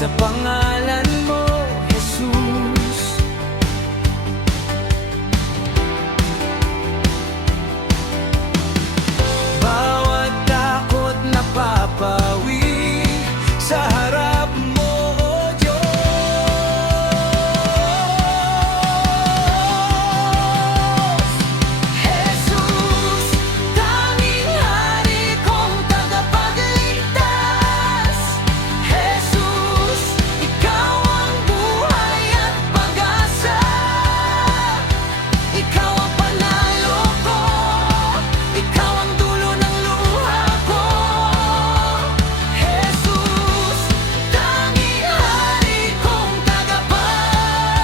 sa pangalan mo, Jesus. Bawat takot napapawi sa harap mo, O Diyos. Jesus, tanging hari kong tagapagligtas. Jesus, ikaw ang buhay at pag-asa. Ikaw ang panalo ko, ikaw ang dulo ng luha ko. Jesus, tanging hari kong tagapagligtas.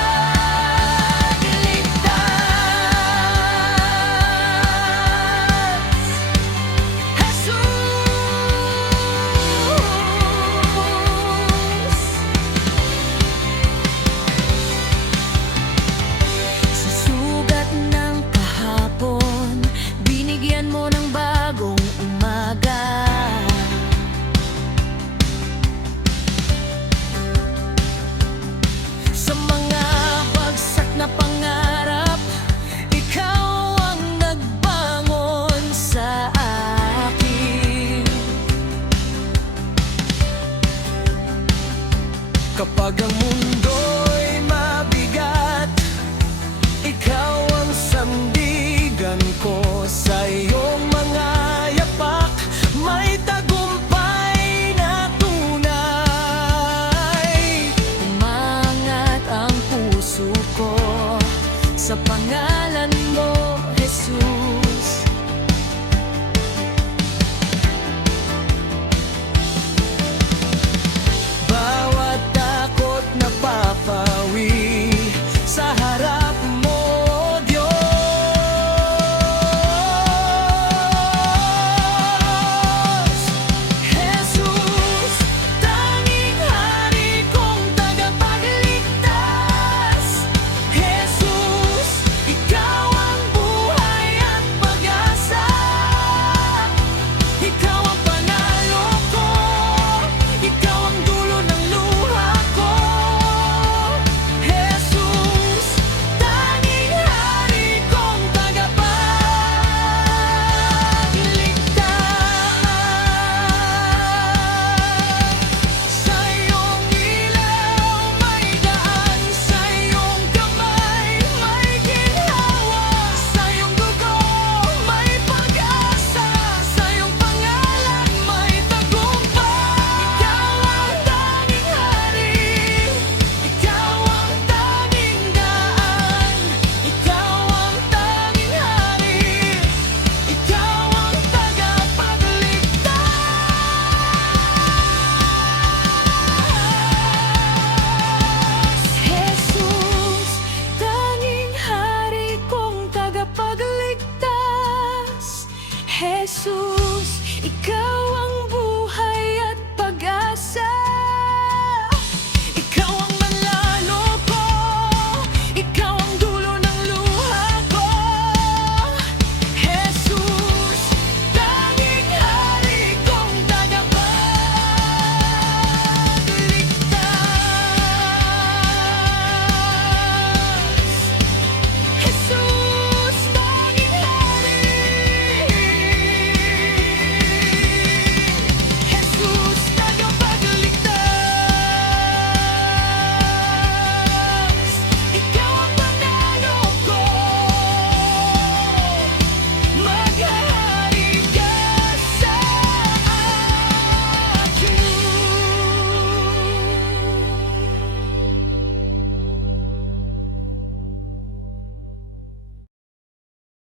Jesus, sa sugat ng kahapon, binigyan mo ng bagong umaga. Sa mga bagsak na pangarap, ikaw ang nagbangon sa akin. Kapag ang mundo'y mabigat, ikaw ang sandigan ko. Sa iyong mga yapak, may tagumpay na tunay. Umangat ang puso ko sa pangarap